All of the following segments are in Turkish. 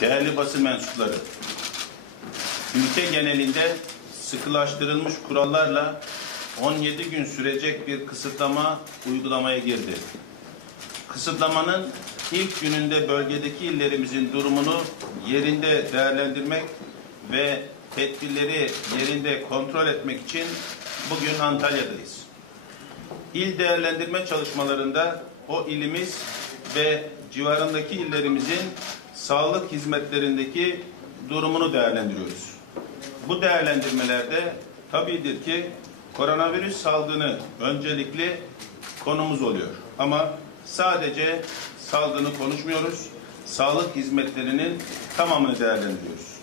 Değerli basın mensupları, ülke genelinde sıkılaştırılmış kurallarla 17 gün sürecek bir kısıtlama uygulamaya girdi. Kısıtlamanın ilk gününde bölgedeki illerimizin durumunu yerinde değerlendirmek ve tedbirleri yerinde kontrol etmek için bugün Antalya'dayız. İl değerlendirme çalışmalarında o ilimiz ve civarındaki illerimizin sağlık hizmetlerindeki durumunu değerlendiriyoruz. Bu değerlendirmelerde tabidir ki koronavirüs salgını öncelikli konumuz oluyor. Ama sadece salgını konuşmuyoruz, sağlık hizmetlerinin tamamını değerlendiriyoruz.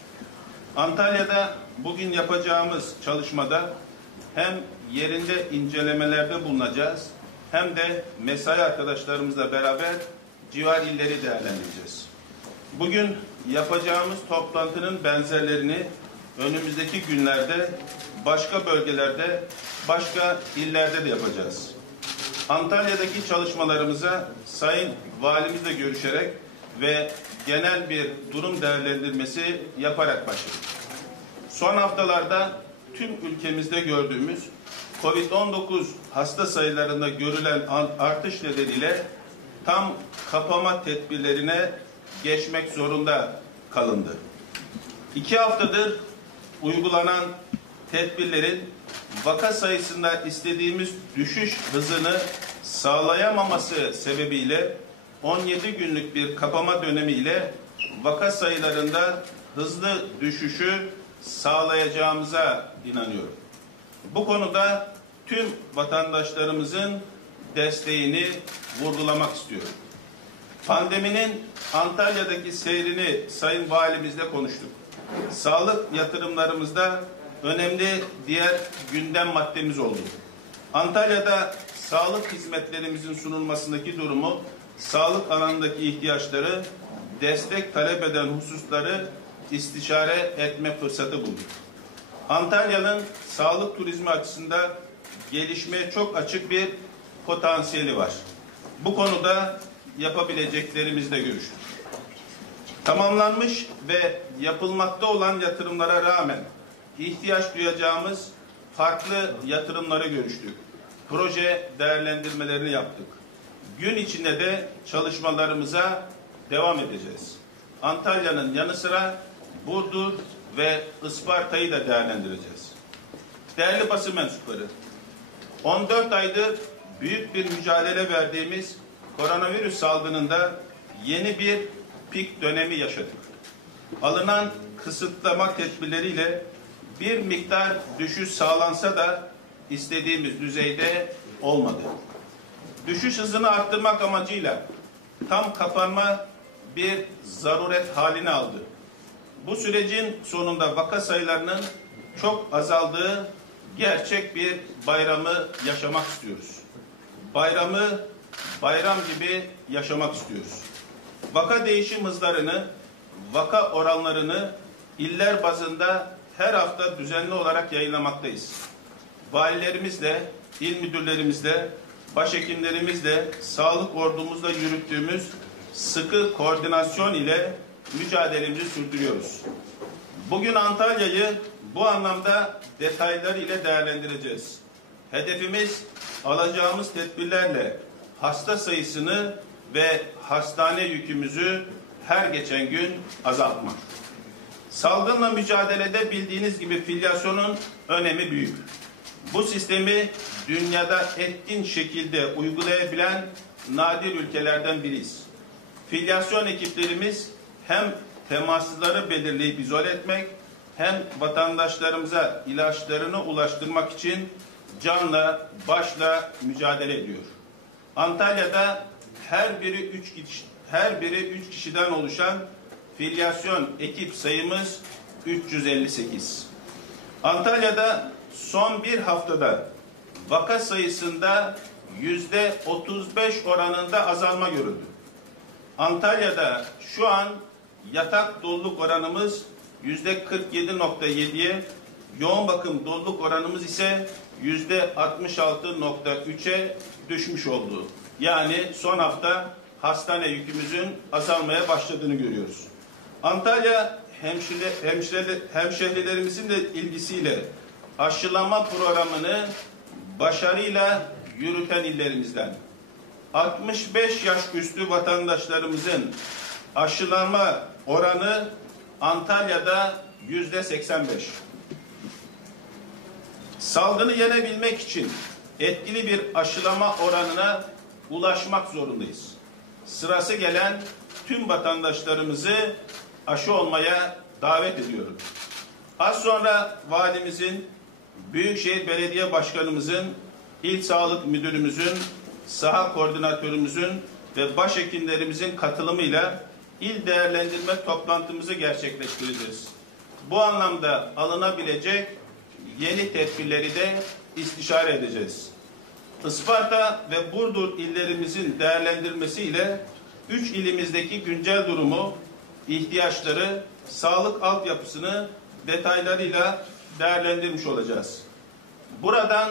Antalya'da bugün yapacağımız çalışmada hem yerinde incelemelerde bulunacağız, hem de mesai arkadaşlarımızla beraber civar illeri değerlendireceğiz. Bugün yapacağımız toplantının benzerlerini önümüzdeki günlerde başka bölgelerde, başka illerde de yapacağız. Antalya'daki çalışmalarımıza Sayın Valimizle görüşerek ve genel bir durum değerlendirmesi yaparak başladık. Son haftalarda tüm ülkemizde gördüğümüz COVID-19 hasta sayılarında görülen artış nedeniyle tam kapama tedbirlerine geçmek zorunda kalındı. 2 haftadır uygulanan tedbirlerin vaka sayısında istediğimiz düşüş hızını sağlayamaması sebebiyle 17 günlük bir kapama dönemiyle vaka sayılarında hızlı düşüşü sağlayacağımıza inanıyorum. Bu konuda tüm vatandaşlarımızın desteğini vurgulamak istiyorum. Pandeminin Antalya'daki seyrini Sayın Valimizle konuştuk. Sağlık yatırımlarımızda önemli diğer gündem maddemiz oldu. Antalya'da sağlık hizmetlerimizin sunulmasındaki durumu, sağlık alanındaki ihtiyaçları, destek talep eden hususları istişare etme fırsatı bulduk. Antalya'nın sağlık turizmi açısından gelişmeye çok açık bir potansiyeli var. Bu konuda yapabileceklerimizle görüştük. Tamamlanmış ve yapılmakta olan yatırımlara rağmen ihtiyaç duyacağımız farklı yatırımları görüştük. Proje değerlendirmelerini yaptık. Gün içinde de çalışmalarımıza devam edeceğiz. Antalya'nın yanı sıra Burdur ve Isparta'yı da değerlendireceğiz. Değerli basın mensupları, 14 aydır büyük bir mücadele verdiğimiz koronavirüs salgınında yeni bir pik dönemi yaşadık. Alınan kısıtlama tedbirleriyle bir miktar düşüş sağlansa da istediğimiz düzeyde olmadı. Düşüş hızını arttırmak amacıyla tam kapanma bir zaruret haline aldı. Bu sürecin sonunda vaka sayılarının çok azaldığı gerçek bir bayramı yaşamak istiyoruz. Bayramı bayram gibi yaşamak istiyoruz. Vaka değişim hızlarını, vaka oranlarını iller bazında her hafta düzenli olarak yayınlamaktayız. Valilerimizle, il müdürlerimizle, başhekimlerimizle, sağlık ordumuzla yürüttüğümüz sıkı koordinasyon ile mücadelemizi sürdürüyoruz. Bugün Antalya'yı bu anlamda detaylar ile değerlendireceğiz. Hedefimiz alacağımız tedbirlerle hasta sayısını ve hastane yükümüzü her geçen gün azaltmak. Salgınla mücadelede bildiğiniz gibi filyasyonun önemi büyük. Bu sistemi dünyada etkin şekilde uygulayabilen nadir ülkelerden biriyiz. Filyasyon ekiplerimiz hem temassızları belirleyip izole etmek, hem vatandaşlarımıza ilaçlarını ulaştırmak için canla başla mücadele ediyor. Antalya'da her biri 3 kişiden oluşan filyasyon ekip sayımız 358. Antalya'da son bir haftada vaka sayısında %35 oranında azalma görüldü. Antalya'da şu an yatak doluluk oranımız %47.7'ye, yoğun bakım doluluk oranımız ise %66.3'e düşmüş oldu. Yani son hafta hastane yükümüzün azalmaya başladığını görüyoruz. Antalya hemşehrilerimizin de ilgisiyle aşılama programını başarıyla yürüten illerimizden. 65 yaş üstü vatandaşlarımızın aşılama oranı Antalya'da %85. Salgını yenebilmek için etkili bir aşılama oranına ulaşmak zorundayız. Sırası gelen tüm vatandaşlarımızı aşı olmaya davet ediyorum. Az sonra valimizin, Büyükşehir Belediye Başkanımızın, İl Sağlık Müdürümüzün, saha koordinatörümüzün ve başhekimlerimizin katılımıyla il değerlendirme toplantımızı gerçekleştireceğiz. Bu anlamda alınabilecek yeni tedbirleri de istişare edeceğiz. Isparta ve Burdur illerimizin değerlendirmesiyle 3 ilimizdeki güncel durumu, ihtiyaçları, sağlık altyapısını detaylarıyla değerlendirmiş olacağız. Buradan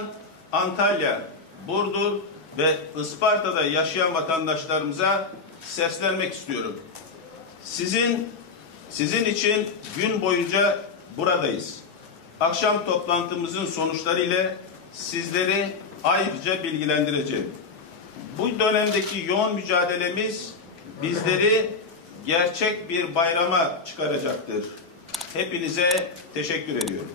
Antalya, Burdur ve Isparta'da yaşayan vatandaşlarımıza seslenmek istiyorum. Sizin için gün boyunca buradayız. Akşam toplantımızın sonuçları ile sizleri ayrıca bilgilendireceğim. Bu dönemdeki yoğun mücadelemiz bizleri gerçek bir bayrama çıkaracaktır. Hepinize teşekkür ediyorum.